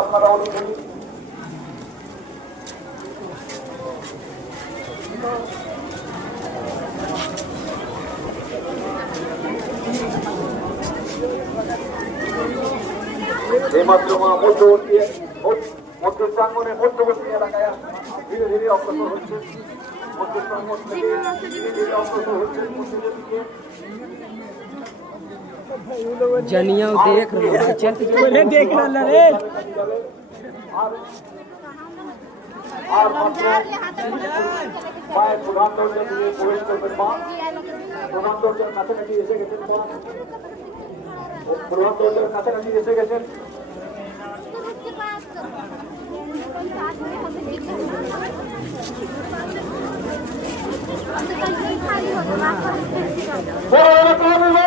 আপনারা অনুভূতি এইমাত্র মধ্যবর্তী মধ্য প্রাঙ্গনের মধ্যবর্তী এলাকায় ধীরে ধীরে অগ্রসর হচ্ছে মধ্য প্রাঙ্গন থেকে ধীরে ধীরে অগ্রসর হচ্ছে মন্দিরের দিকে जनिया देख रहा चल बोले देख रहा रे আর মাত্র পায়ে প্রধান দরজা দিয়ে প্রবেশ করবেন মা প্রধান দরজার কাছাকাছি এসে গেছেন মা প্রধান দরজার কাছাকাছি এসে গেছেন বড়